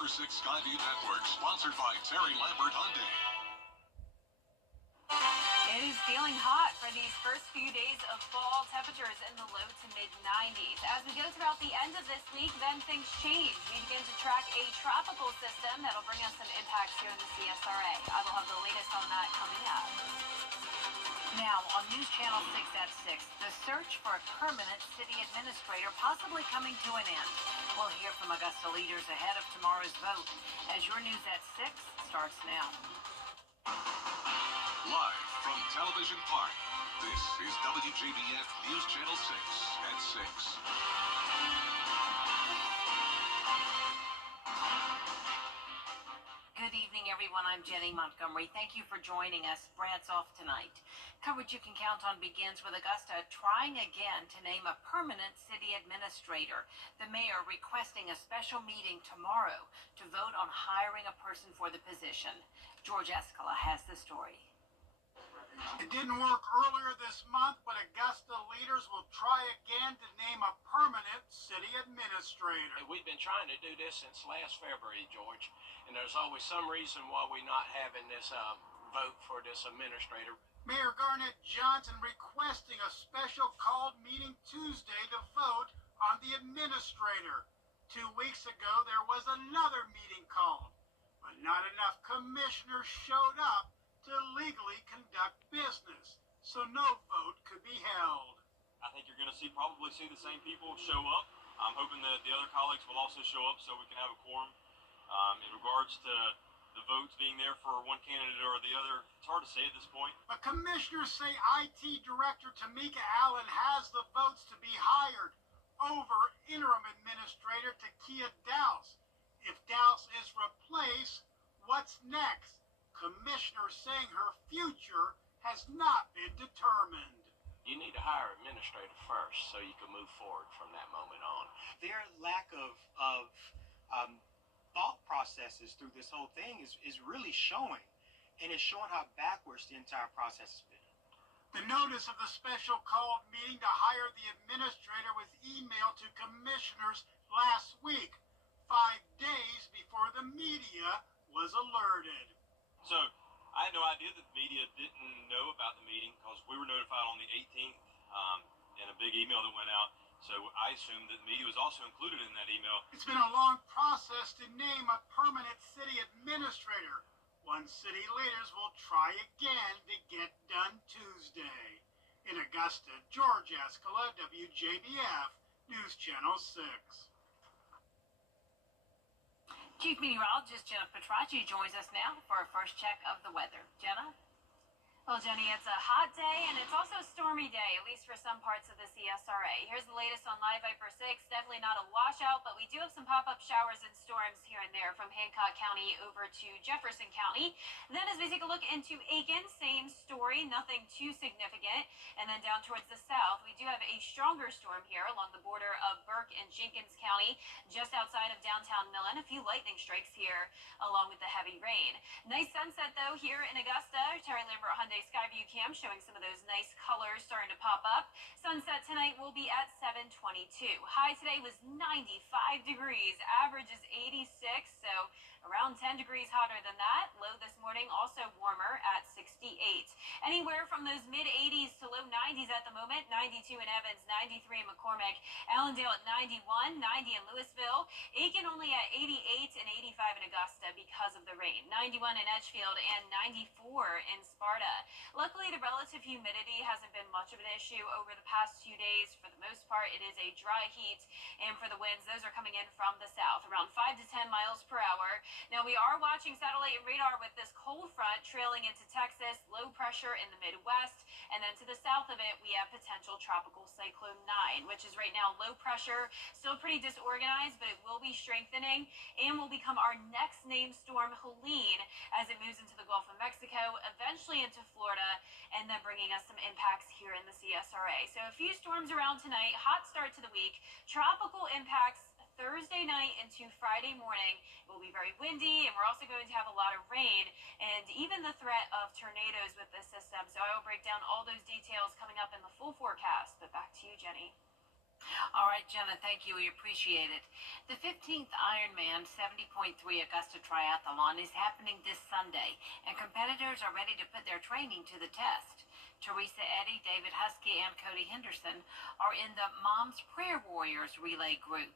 95.6 Skyview Network, sponsored by Terry Lambert Hyundai. It is feeling hot for these first few days of fall. Temperatures in the low to mid 90s. As we go throughout the end of this week, then things change. We begin to track a tropical system that'll bring us some impacts here in the CSRA. I will have the latest on that coming up. Now, on News Channel 6 at 6, the search for a permanent city administrator possibly coming to an end. We'll hear from Augusta leaders ahead of tomorrow's vote as your News at 6 starts now. Live from Television Park, this is WJBF News Channel 6 at 6. Good evening, everyone. I'm Jenny Montgomery. Thank you for joining us. Brad's off tonight. Coverage you can count on begins with Augusta trying again to name a permanent city administrator. The mayor requesting a special meeting tomorrow to vote on hiring a person for the position. George Escala has the story. It didn't work earlier this month, but Augusta leaders will try again to name a permanent city administrator. We've been trying to do this since last February, George, and there's always some reason why we're not having this vote for this administrator. Mayor Garnett Johnson requesting a special called meeting Tuesday to vote on the administrator. 2 weeks ago, there was another meeting called, but not enough commissioners showed up to legally conduct business, so no vote could be held. I think you're going to probably see the same people show up. I'm hoping that the other colleagues will also show up so we can have a quorum. In regards to the votes being there for one candidate or the other, it's hard to say at this point. But commissioners say IT Director Tamika Allen has the votes to be hired over interim administrator Takia Dowse. If Dowse is replaced, what's next? Commissioners saying her future has not been determined. You need to hire an administrator first so you can move forward from that moment on. Their lack of thought processes through this whole thing is really showing, and it's showing how backwards the entire process has been. The notice of the special called meeting to hire the administrator was emailed to commissioners last week, 5 days before the media was alerted. So I had no idea that the media didn't know about the meeting because we were notified on the 18th in a big email that went out. So I assumed that the media was also included in that email. It's been a long process to name a permanent city administrator. One city leaders will try again to get done Tuesday. In Augusta, George Escala, WJBF, News Channel 6. Chief Meteorologist Jenna Petracci joins us now for our first check of the weather. Jenna? Well, Jenny, it's a hot day, and it's also a stormy day, at least for some parts of the CSRA. Here's the latest on Live Viper 6. Definitely not a washout, but we do have some pop-up showers and storms here and there from Hancock County over to Jefferson County. Then as we take a look into Aiken, same story, nothing too significant. And then down towards the south, we do have a stronger storm here along the border of Burke and Jenkins County, just outside of downtown Millen. A few lightning strikes here along with the heavy rain. Nice sunset, though, here in Augusta. Terry Lambert Hyundai Skyview Cam showing some of those nice colors starting to pop up. Sunset tonight will be at 7:22. High today was 95 degrees. Average is 86, so around 10 degrees hotter than that. Low this morning also warmer at 68. Anywhere from those mid-80s to low 90s at the moment. 92 in Evans, 93 in McCormick, Allendale at 91, 90 in Louisville. Aiken only at 88 and 85 in Augusta because of the rain. 91 in Edgefield and 94 in Sparta. Luckily, the relative humidity hasn't been much of an issue over the past few days. For the most part, it is a dry heat. And for the winds, those are coming in from the south, around 5 to 10 miles per hour. Now, we are watching satellite and radar with this cold front trailing into Texas, low pressure in the Midwest. And then to the south of it, we have potential tropical cyclone 9, which is right now low pressure, still pretty disorganized, but it will be strengthening and will become our next named storm, Helene, as it moves into the Gulf of Mexico, eventually into Florida, and then bringing us some impacts here in the CSRA. So a few storms around tonight, hot start to the week, tropical impacts Thursday night into Friday morning. It will be very windy, and we're also going to have a lot of rain and even the threat of tornadoes with this system. So I will break down all those details coming up in the full forecast. But back to you, Jenny. All right, Jenna, thank you. We appreciate it. The 15th Ironman 70.3 Augusta Triathlon is happening this Sunday, and competitors are ready to put their training to the test. Teresa Eddy, David Husky, and Cody Henderson are in the Mom's Prayer Warriors relay group.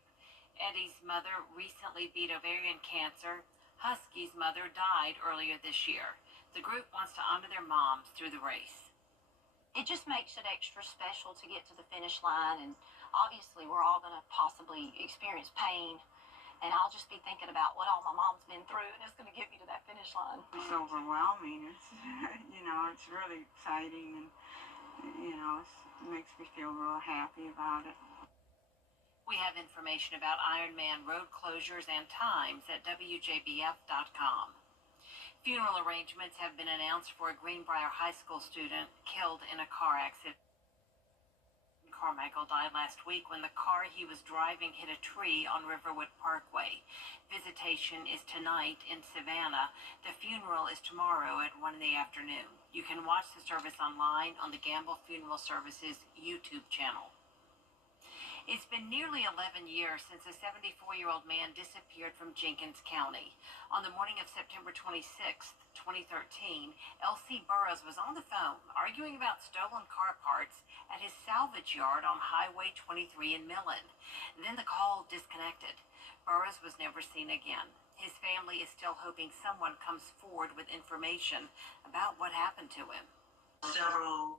Eddy's mother recently beat ovarian cancer. Husky's mother died earlier this year. The group wants to honor their moms through the race. It just makes it extra special to get to the finish line, and obviously we're all going to possibly experience pain, and I'll just be thinking about what all my mom's been through, and it's going to get me to that finish line. It's overwhelming. It's it's really exciting, and it makes me feel real happy about it. We have information about Ironman road closures and times at WJBF.com. Funeral arrangements have been announced for a Greenbrier High School student killed in a car accident. Carmichael died last week when the car he was driving hit a tree on Riverwood Parkway. Visitation is tonight in Savannah. The funeral is tomorrow at 1 in the afternoon. You can watch the service online on the Gamble Funeral Services YouTube channel. It's been nearly 11 years since a 74-year-old man disappeared from Jenkins County. On the morning of September 26, 2013, L.C. Burroughs was on the phone arguing about stolen car parts at his salvage yard on Highway 23 in Millen. Then the call disconnected. Burroughs was never seen again. His family is still hoping someone comes forward with information about what happened to him. Several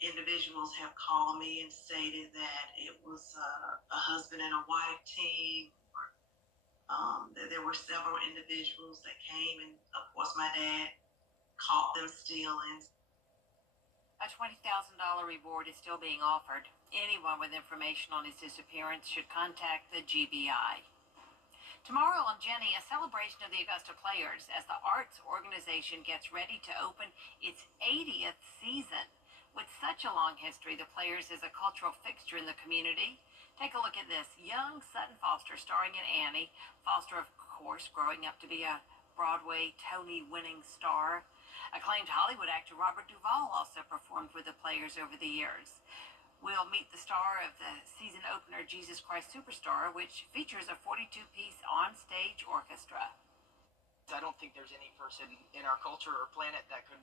individuals have called me and stated that it was a husband and a wife team. That there were several individuals that came, and of course my dad caught them stealing. A $20,000 reward is still being offered. Anyone with information on his disappearance should contact the GBI. Tomorrow on Jenny, a celebration of the Augusta Players as the arts organization gets ready to open its 80th season. With such a long history, the Players is a cultural fixture in the community. Take a look at this. Young Sutton Foster starring in Annie. Foster, of course, growing up to be a Broadway Tony-winning star. Acclaimed Hollywood actor Robert Duvall also performed with the Players over the years. We'll meet the star of the season opener, Jesus Christ Superstar, which features a 42-piece on-stage orchestra. I don't think there's any person in our culture or planet that could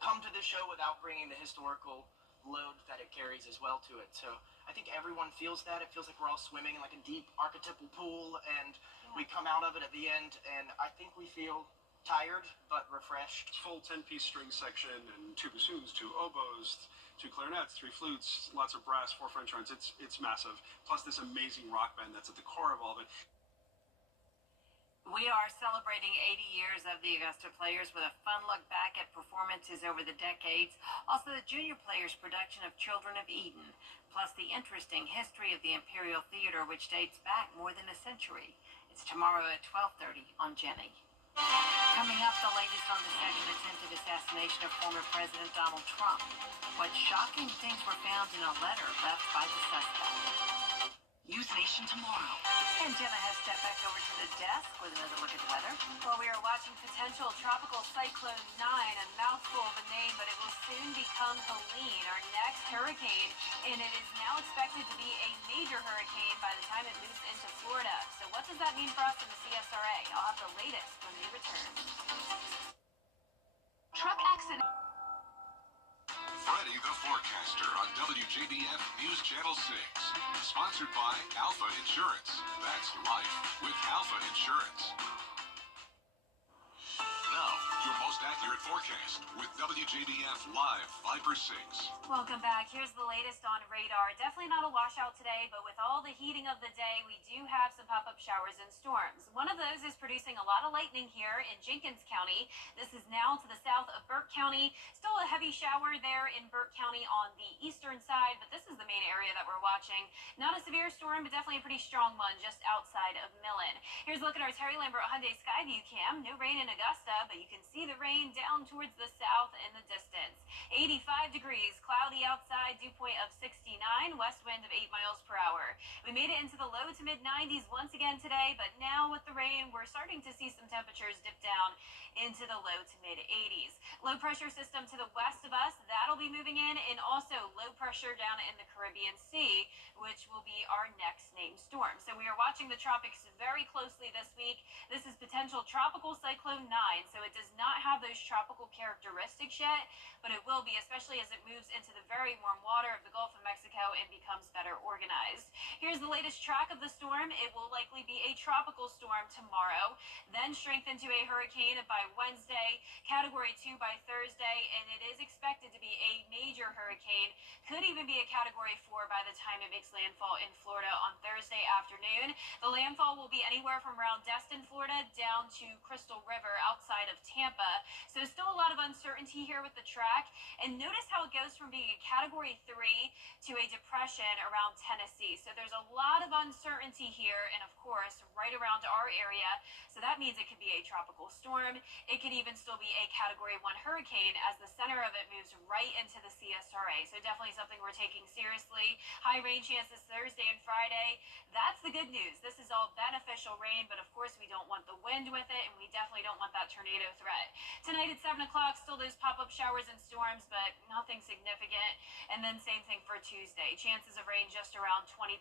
come to this show without bringing the historical load that it carries as well to it. So I think everyone feels that. It feels like we're all swimming in like a deep archetypal pool, and we come out of it at the end, and I think we feel tired but refreshed. Full 10-piece string section and 2 bassoons, 2 oboes, 2 clarinets, 3 flutes, lots of brass, 4 French horns. It's massive. Plus this amazing rock band that's at the core of all of it. We are celebrating 80 years of the Augusta Players with a fun look back at performances over the decades. Also, the Junior Players production of Children of Eden, plus the interesting history of the Imperial Theater, which dates back more than a century. It's tomorrow at 12:30 on Jenny. Coming up, the latest on the second attempted assassination of former President Donald Trump. What shocking things were found in a letter left by the suspect. News Nation tomorrow. And Jenna has stepped back over to the desk with another look at the weather. Well, we are watching potential tropical cyclone 9, a mouthful of a name, but it will soon become Helene, our next hurricane, and it is now expected to be a major hurricane by the time it moves into Florida. So what does that mean for us in the CSRA? I'll have the latest when we return. Truck accident. Freddie the Forecaster on WJBF News Channel 6. Sponsored by Alpha Insurance. That's life with Alpha Insurance. Now, your most accurate forecast with WJBF Live Viper 6. Welcome back. Here's the latest on radar. Definitely not a washout today, but with all the heating of the day, we do have some pop-up showers and storms. One of those is producing a lot of lightning here in Jenkins County. This is now to the south of Burke County. Still a heavy shower there in Burke County on the eastern side, but this is the main area that we're watching. Not a severe storm, but definitely a pretty strong one just outside of Millen. Here's a look at our Terry Lambert Hyundai Skyview cam. No rain in Augusta, but you can see the rain down towards the south in the distance. 85 degrees, cloudy outside, dew point of 69, west wind of 8 miles per hour. We made it into the low to mid 90s once again today, but now with the rain, we're starting to see some temperatures dip down into the low to mid 80s. Low pressure system to the west of us, that'll be moving in, and also low pressure down in the Caribbean Sea, which will be our next named storm. So we are watching the tropics very closely this week. This is potential tropical cyclone 9, so it does not have those tropical characteristics yet, but it will be, especially as it moves into the very warm water of the Gulf of Mexico and becomes better organized. Here's the latest track of the storm. It will likely be a tropical storm tomorrow, then strengthen to a hurricane by Wednesday, Category 2 by Thursday, and it is expected to be a major hurricane. Could even be a Category 4 by the time it makes landfall in Florida on Thursday afternoon. The landfall will be anywhere from around Destin, Florida, down to Crystal River outside of Tampa. So still a lot of uncertainty here with the track. And notice how it goes from being a Category 3 to a depression around Tennessee. So there's a lot of uncertainty here, and of course, right around our area. So that means it could be a tropical storm. It could even still be a Category 1 hurricane as the center of it moves right into the CSRA. So definitely something we're taking seriously. High rain chances Thursday and Friday. That's the good news. This is all beneficial rain, but of course we don't want the wind with it, and we definitely don't want that tornado threat. Tonight at 7 o'clock, still those pop-up showers and storms, but nothing significant. And then same thing for Tuesday. Chances of rain just around 20%.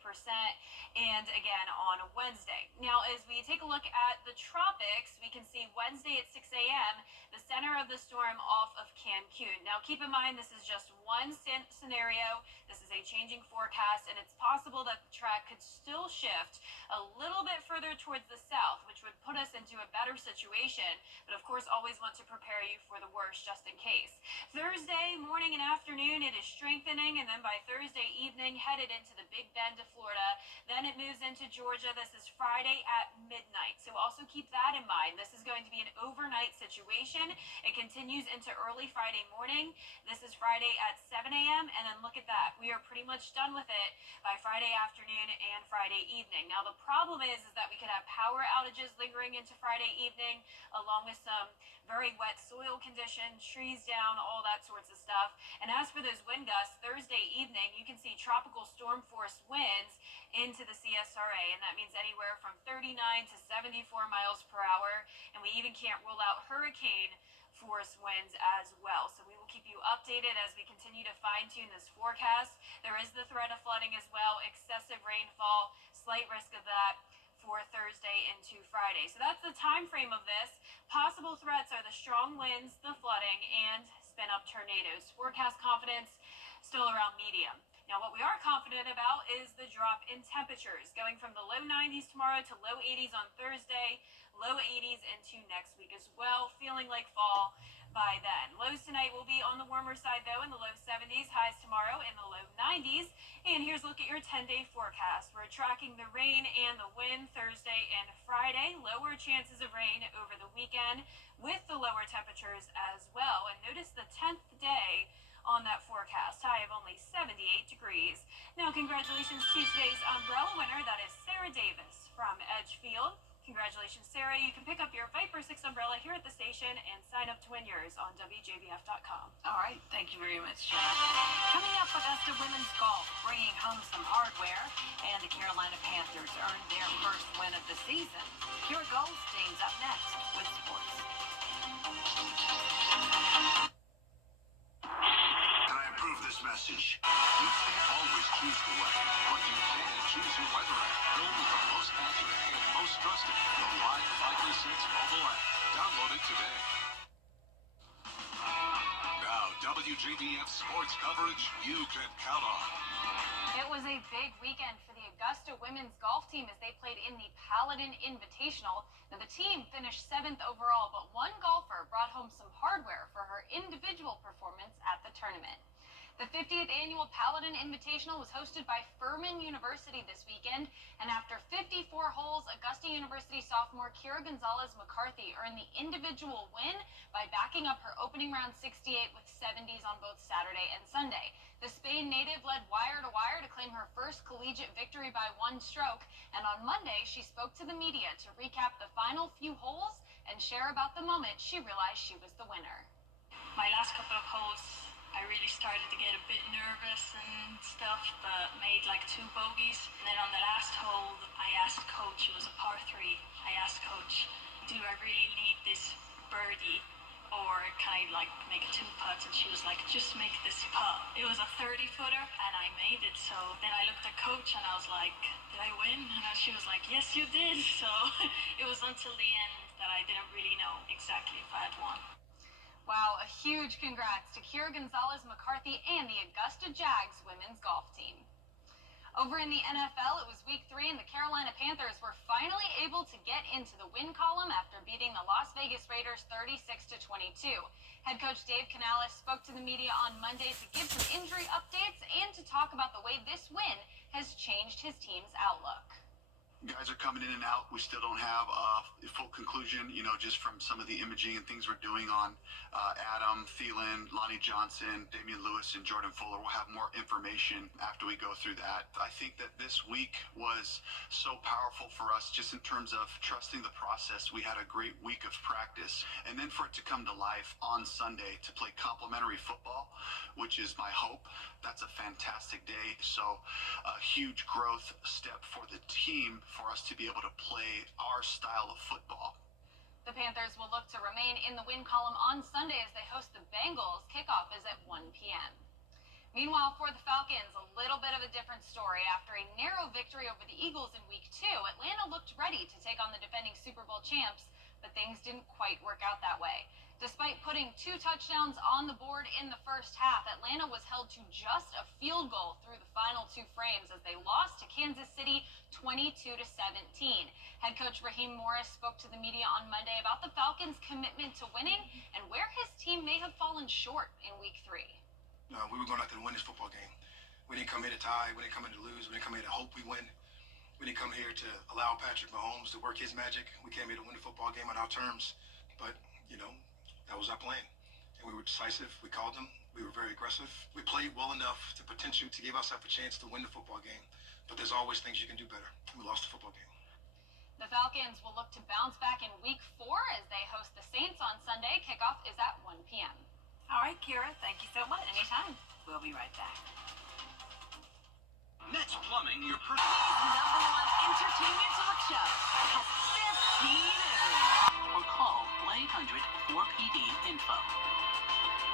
And again on Wednesday. Now, as we take a look at the tropics, we can see Wednesday at 6 a.m., the center of the storm off of Cancun. Now, keep in mind, this is just one scenario. This is a changing forecast, and it's possible that the track could still shift a little bit further towards the south, which would put us into a better situation. But of course, always want to prepare you for the worst just in case. Thursday morning and afternoon, it is strengthening, and then by Thursday evening, headed into the Big Bend of Florida. Then it moves into Georgia. This is Friday at midnight. So also keep that in mind. This is going to be an overnight situation. It continues into early Friday morning. This is Friday at 7 a.m. And then look at that. We are pretty much done with it by Friday afternoon and Friday evening. Now, the problem is that we could have power outages lingering into Friday evening, along with some very wet soil conditions, trees down, all that sorts of stuff. And as for those wind gusts, Thursday evening, you can see tropical storm force winds into the CSRA, and that means anywhere from 39 to 74 miles per hour. And we even can't rule out hurricane force winds as well. So we will keep you updated as we continue to fine-tune this forecast. There is the threat of flooding as well, excessive rainfall, slight risk of that for Thursday into Friday. So that's the time frame of this. Possible threats are the strong winds, the flooding, and spin-up tornadoes. Forecast confidence still around medium. Now, what we are confident about is the drop in temperatures, going from the low 90s tomorrow to low 80s on Thursday, low 80s into next week as well, feeling like fall by then. Lows tonight will be on the warmer side, though, in the low 70s, highs tomorrow in the low 90s. And here's a look at your 10-day forecast. We're tracking the rain and the wind Thursday and Friday, lower chances of rain over the weekend with the lower temperatures as well. And notice the 10th day on that forecast, high of only 78 degrees. Now, congratulations to today's umbrella winner. That is Sarah Davis from Edgefield. Congratulations, Sarah. You can pick up your Viper 6 umbrella here at the station and sign up to win yours on WJBF.com. All right. Thank you very much, Jen. Coming up, Augusta Women's Golf, bringing home some hardware, and the Carolina Panthers earned their first win of the season. Kira Goldstein's up next with sports. And I approve this message. You can't always choose the weather, but you can choose your weather app. Go with the most accurate and most trusted, the Live 536 mobile app. Download it today. Now, WJBF sports coverage you can count on. It was a big weekend for the Augusta women's golf team as they played in the Paladin Invitational. Now, the team finished 7th overall, but one golfer brought home some hardware for her individual performance at the tournament. The 50th annual Paladin Invitational was hosted by Furman University this weekend, and after 54 holes, Augusta University sophomore Kira Gonzalez McCarthy earned the individual win by backing up her opening round 68 with 70s on both Saturday and Sunday. The Spain native led wire to wire to claim her first collegiate victory by 1 stroke, and on Monday she spoke to the media to recap the final few holes and share about the moment she realized she was the winner. My last couple of holes, I really started to get a bit nervous and stuff, but made like 2 bogeys. And then on the last hole, I asked Coach, it was a par 3, I asked Coach, do I really need this birdie, or can I like make 2 putts? And she was like, just make this putt. It was a 30-footer, and I made it. So then I looked at Coach, and I was like, did I win? And she was like, yes, you did. So it was until the end that I didn't really know exactly if I had won. Wow, a huge congrats to Kira Gonzalez McCarthy and the Augusta Jags women's golf team. Over in the NFL, it was week 3 and the Carolina Panthers were finally able to get into the win column after beating the Las Vegas Raiders 36-22. Head coach Dave Canales spoke to the media on Monday to give some injury updates and to talk about the way this win has changed his team's outlook. Guys are coming in and out. We still don't have a full conclusion, just from some of the imaging and things we're doing on Adam Thielen, Lonnie Johnson, Damian Lewis, and Jordan Fuller. We'll have more information after we go through that. I think that this week was so powerful for us just in terms of trusting the process. We had a great week of practice, and then for it to come to life on Sunday to play complimentary football, which is my hope. That's a fantastic day. So a huge growth step for the team for us to be able to play our style of football. The Panthers will look to remain in the win column on Sunday as they host the Bengals. Kickoff is at 1 p.m. Meanwhile, for the Falcons, a little bit of a different story. After a narrow victory over the Eagles in Week 2, Atlanta looked ready to take on the defending Super Bowl champs, but things didn't quite work out that way. Despite putting 2 touchdowns on the board in the first half, Atlanta was held to just a field goal through the final 2 frames as they lost to Kansas City 22-17. Head coach Raheem Morris spoke to the media on Monday about the Falcons' commitment to winning and where his team may have fallen short in Week 3. We were going out there to win this football game. We didn't come here to tie. We didn't come here to lose. We didn't come here to hope we win. We didn't come here to allow Patrick Mahomes to work his magic. We came here to win the football game on our terms. But, that was our plan. And we were decisive. We called them. We were very aggressive. We played well enough to potentially to give ourselves a chance to win the football game. But there's always things you can do better. We lost the football game. The Falcons will look to bounce back in Week 4 as they host the Saints on Sunday. Kickoff is at 1 p.m. All right, Kira, thank you so much. Anytime. We'll be right back. Next Plumbing, your Today's #1 entertainment talk show has 15 entries. Or call 1-800-4PD-INFO.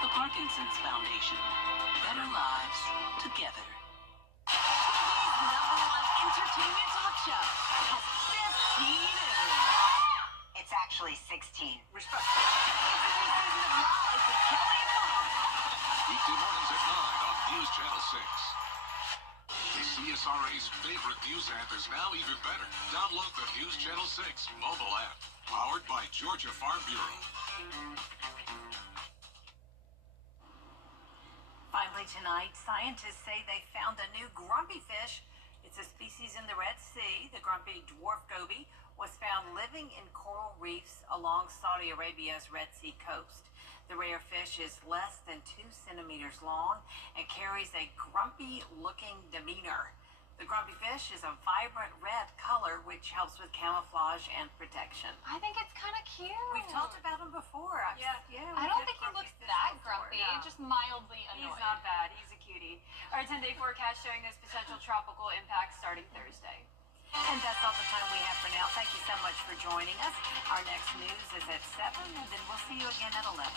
The Parkinson's Foundation. Better lives together. Today's #1 entertainment talk show has 15 entries. It's actually 16. Respect. It's a new season of Live with Kelly and Mom. weekday mornings at 9 on News Channel 6. The CSRA's favorite news app is now even better. Download the News Channel 6 mobile app, powered by Georgia Farm Bureau. Finally tonight, scientists say they found a new grumpy fish. It's a species in the Red Sea. The grumpy dwarf goby was found living in coral reefs along Saudi Arabia's Red Sea coast. The rare fish is less than 2 centimeters long and carries a grumpy-looking demeanor. The grumpy fish is a vibrant red color, which helps with camouflage and protection. I think it's kind of cute. We've talked about him before. I don't think he looks that grumpy. No. Just mildly annoyed. He's not bad. He's a cutie. Our 10-day forecast showing those potential tropical impacts starting Thursday. And that's all the time we have for now. Thank you so much for joining us. Our next news is at 7, and then we'll see you again at 11.